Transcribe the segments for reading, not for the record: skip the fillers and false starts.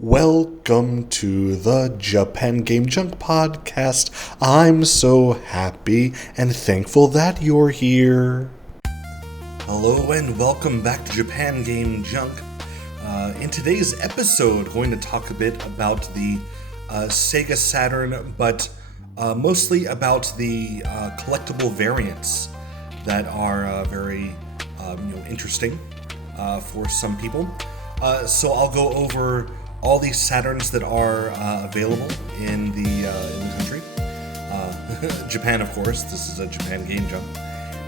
Welcome to the Japan Game Junk podcast. I'm so happy and thankful that you're here. Hello and welcome back to Japan Game Junk. In today's episode, going to talk a bit about the Sega Saturn, but mostly about the collectible variants that are very interesting for some people. So I'll go over all these Saturns that are available in the country. Japan, of course. This is a Japan Game Junk.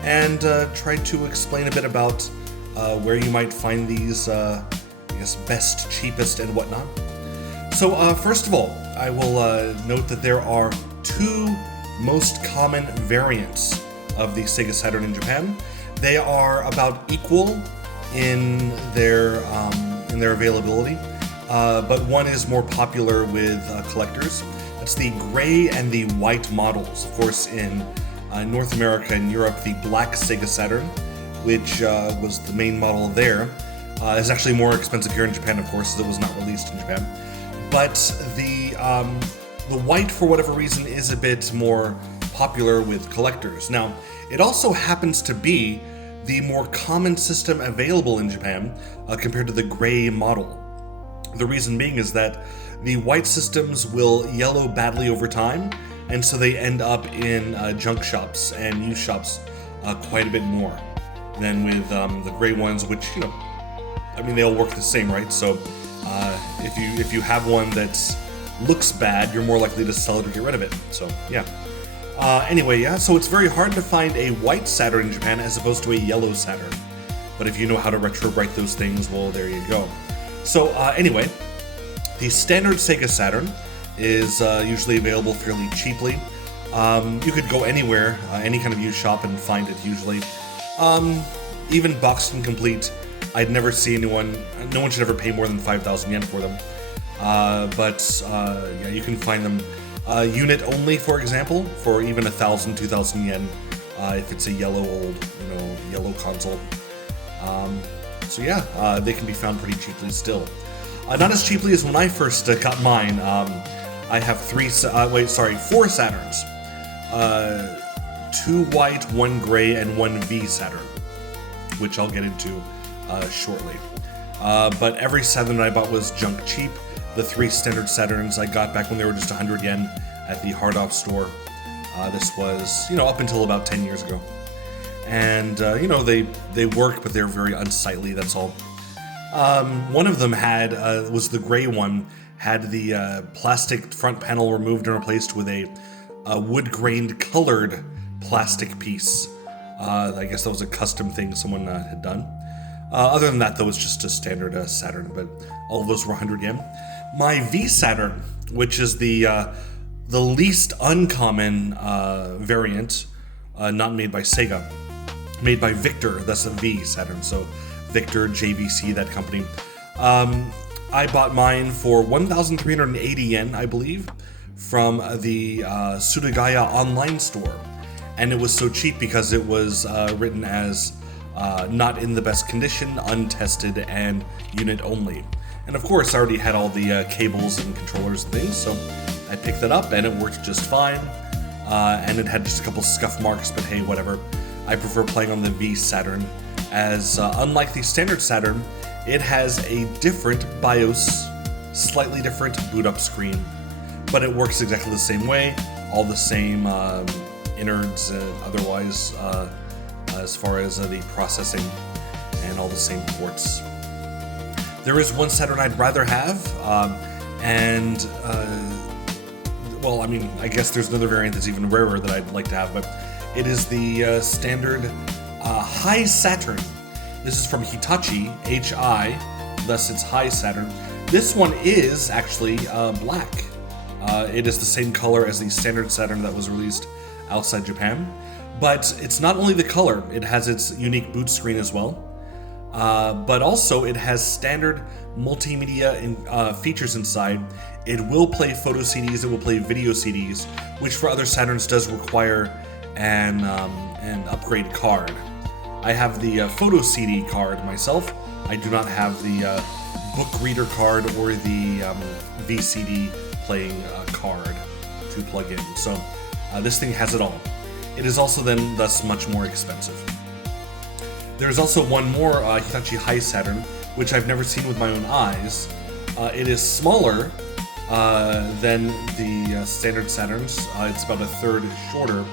And try to explain a bit about where you might find these, best, cheapest, and whatnot. So first of all, I will note that there are two most common variants of the Sega Saturn in Japan. They are about equal in their availability. But one is more popular with collectors. That's the gray and the white models. Of course, in North America and Europe, the black Sega Saturn, which was the main model there, is actually more expensive here in Japan, of course, as it was not released in Japan. But the white, for whatever reason, is a bit more popular with collectors. Now, it also happens to be the more common system available in Japan compared to the gray model. The reason being is that the white systems will yellow badly over time, and so they end up in junk shops and used shops quite a bit more than with the gray ones, which, they all work the same, right? So if you have one that looks bad, you're more likely to sell it or get rid of it. So, yeah. So it's very hard to find a white Saturn in Japan as opposed to a yellow Saturn. But if you know how to retro-bright those things, well, there you go. So the standard Sega Saturn is usually available fairly cheaply. You could go anywhere, any kind of used shop, and find it usually. Even boxed and complete, I'd never see no one should ever pay more than 5,000 yen for them. You can find them unit only, for example, for even 1,000, 2,000 yen if it's a yellow console. They can be found pretty cheaply still. Not as cheaply as when I first got mine. I have four Saturns. 2 white, 1 gray, and 1 V Saturn, which I'll get into shortly. But every Saturn I bought was junk cheap. The 3 standard Saturns I got back when they were just 100 yen at the hard-off store. This was, up until about 10 years ago. And, they work, but they're very unsightly, that's all. One of them was the gray one, had the plastic front panel removed and replaced with a wood-grained colored plastic piece. I guess that was a custom thing someone had done. Other than that, though, it's just a standard Saturn, but all of those were 100 yen. My V Saturn, which is the least uncommon variant, not made by Sega, made by Victor, that's a V Saturn, so Victor, JVC, that company. I bought mine for 1,380 yen, I believe, from the Surugaya online store. And it was so cheap because it was written as not in the best condition, untested, and unit only. And of course, I already had all the cables and controllers and things, so I picked that up and it worked just fine. And it had just a couple scuff marks, but hey, whatever. I prefer playing on the V Saturn, as unlike the standard Saturn, it has a different BIOS, slightly different boot-up screen, but it works exactly the same way, all the same innards otherwise, as far as the processing, and all the same ports. There is one Saturn I'd rather have, I guess there's another variant that's even rarer that I'd like to have, but it is the standard High Saturn. This is from Hitachi, HI, thus it's High Saturn. This one is actually black. It is the same color as the standard Saturn that was released outside Japan. But it's not only the color, it has its unique boot screen as well. But also it has standard multimedia features inside. It will play photo CDs, it will play video CDs, which for other Saturns does require an upgrade card. I have the photo CD card myself. I do not have the book reader card or the VCD playing card to plug in. So this thing has it all. It is also then thus much more expensive. There's also one more Hitachi High Saturn, which I've never seen with my own eyes. It is smaller than the standard Saturns. It's about a third shorter,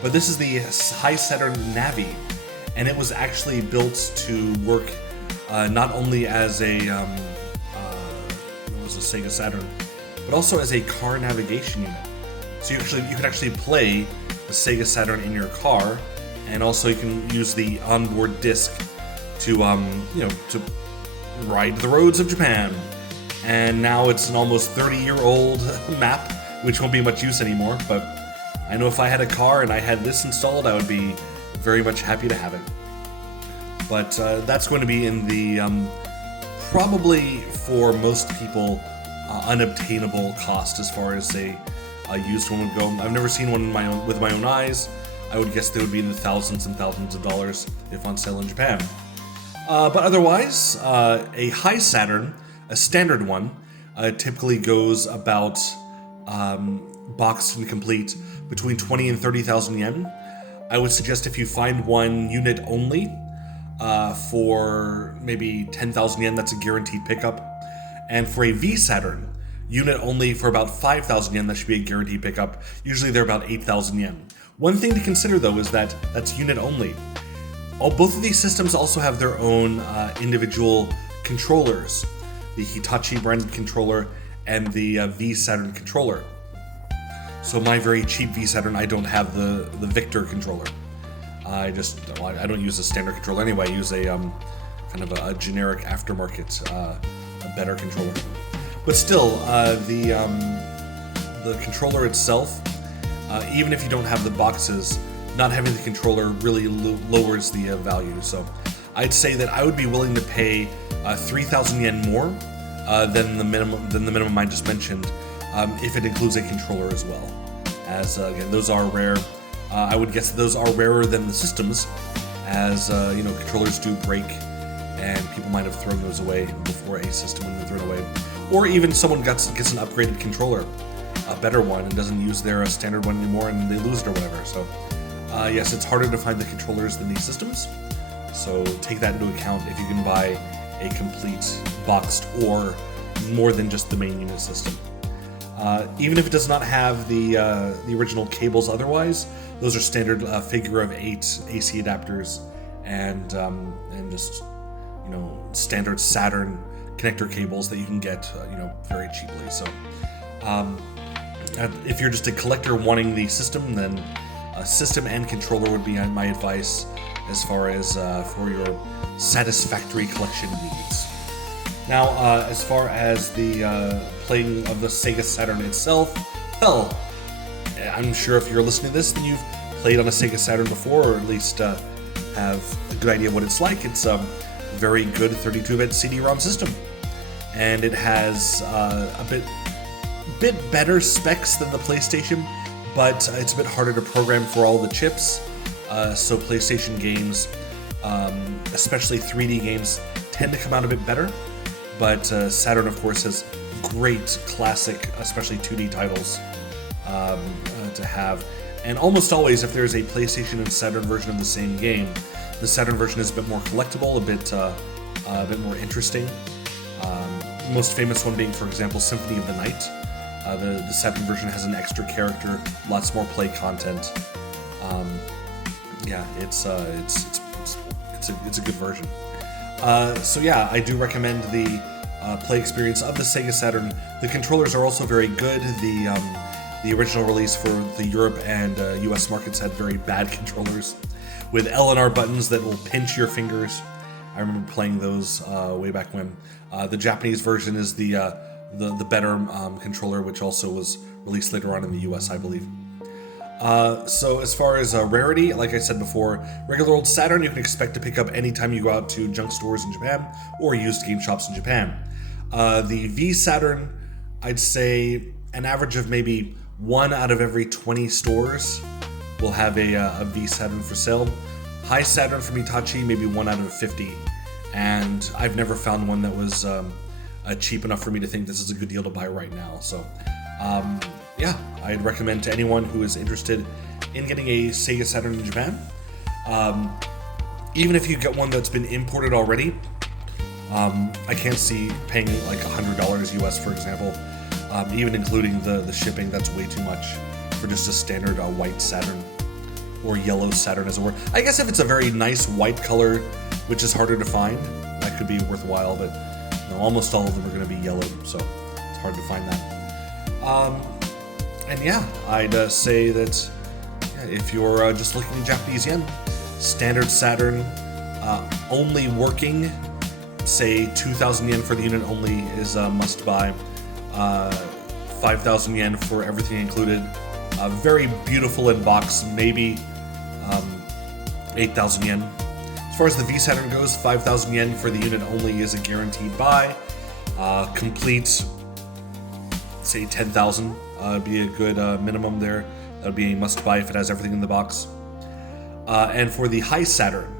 but this is the High Saturn Navi, and it was actually built to work not only as a Sega Saturn, but also as a car navigation unit. So you can actually play the Sega Saturn in your car, and also you can use the onboard disc to to ride the roads of Japan. And now it's an almost 30-year-old map, which won't be much use anymore, but I know if I had a car and I had this installed, I would be very much happy to have it. But that's going to be in the probably for most people unobtainable cost as far as a used one would go. I've never seen one with my own eyes. I would guess they would be in the thousands and thousands of dollars if on sale in Japan. But otherwise, a High Saturn, a standard one, typically goes about boxed and complete between 20 and 30,000 yen. I would suggest if you find one unit only for maybe 10,000 yen, that's a guaranteed pickup. And for a V Saturn, unit only for about 5,000 yen, that should be a guaranteed pickup. Usually they're about 8,000 yen. One thing to consider though is that that's unit only. Both of these systems also have their own individual controllers. The Hitachi branded controller and the V Saturn controller. So my very cheap V Saturn, I don't have the Victor controller. I don't use a standard controller anyway. I use a kind of a generic aftermarket, a better controller. But still, the controller itself, even if you don't have the boxes, not having the controller really lowers the value. So I'd say that I would be willing to pay 3,000 yen more than the minimum I just mentioned, if it includes a controller as well. As again, those are rare. I would guess those are rarer than the systems, as controllers do break, and people might have thrown those away before a system would have been thrown away, or even someone gets an upgraded controller, a better one, and doesn't use their standard one anymore, and they lose it or whatever. So yes, it's harder to find the controllers than these systems. So take that into account if you can buy a complete boxed or more than just the main unit system. Even if it does not have the original cables otherwise, those are standard figure of 8 AC adapters and just standard Saturn connector cables that you can get very cheaply. So if you're just a collector wanting the system, then system and controller would be my advice as far as for your satisfactory collection needs. Now, as far as the playing of the Sega Saturn itself, well, I'm sure if you're listening to this, then you've played on a Sega Saturn before, or at least have a good idea of what it's like. It's a very good 32-bit CD-ROM system, and it has a bit better specs than the PlayStation, but it's a bit harder to program for all the chips. So PlayStation games, especially 3D games, tend to come out a bit better. But Saturn, of course, has great classic, especially 2D titles to have. And almost always, if there's a PlayStation and Saturn version of the same game, the Saturn version is a bit more collectible, a bit more interesting. Most famous one being, for example, Symphony of the Night. The Saturn version has an extra character, lots more play content. It's a good version. So yeah, I do recommend the play experience of the Sega Saturn. The controllers are also very good. The original release for the Europe and US markets had very bad controllers with L and R buttons that will pinch your fingers. I remember playing those way back when. The Japanese version is the better controller, which also was released later on in the US, I believe. So as far as rarity, like I said before, regular old Saturn you can expect to pick up anytime you go out to junk stores in Japan or used game shops in Japan. The V Saturn, I'd say an average of maybe 1 out of every 20 stores will have a V Saturn for sale. High Saturn from Hitachi, maybe 1 out of 50. And I've never found one that was cheap enough for me to think this is a good deal to buy right now. So yeah, I'd recommend to anyone who is interested in getting a Sega Saturn in Japan. Even if you get one that's been imported already, I can't see paying like $100 US, for example, even including the shipping. That's way too much for just a standard white Saturn, or yellow Saturn as it were. I guess if it's a very nice white color, which is harder to find, that could be worthwhile, but almost all of them are going to be yellow, so it's hard to find that. And yeah, I'd say that if you're just looking in Japanese yen, standard Saturn, only working, say 2,000 yen for the unit only is a must buy. 5,000 yen for everything included. Very beautiful in box, maybe 8,000 yen. As far as the V Saturn goes, 5,000 yen for the unit only is a guaranteed buy. Complete, say 10,000 would be a good minimum there. That would be a must buy if it has everything in the box. And for the high Saturn,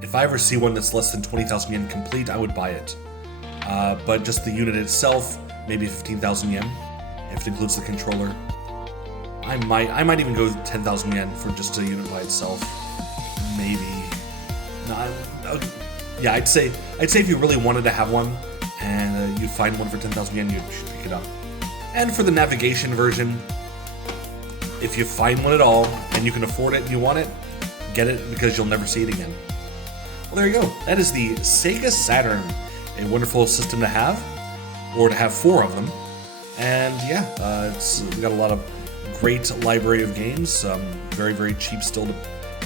if I ever see one that's less than 20,000 yen complete, I would buy it. But just the unit itself, maybe 15,000 yen, if it includes the controller. I might even go 10,000 yen for just a unit by itself. Maybe. No, yeah, I'd say if you really wanted to have one and you'd find one for 10,000 yen, you should pick it up. And for the navigation version, if you find one at all and you can afford it and you want it, get it, because you'll never see it again. Well, there you go. That is the Sega Saturn. A wonderful system to have, or to have 4 of them. And yeah, we got a lot of great library of games. Very, very cheap still to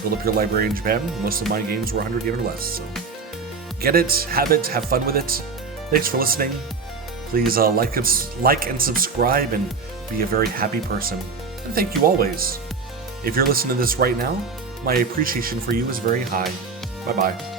build up your library in Japan. Most of my games were 100 yen or less. So get it, have fun with it. Thanks for listening. Please like and subscribe and be a very happy person. And thank you always. If you're listening to this right now, my appreciation for you is very high. Bye-bye.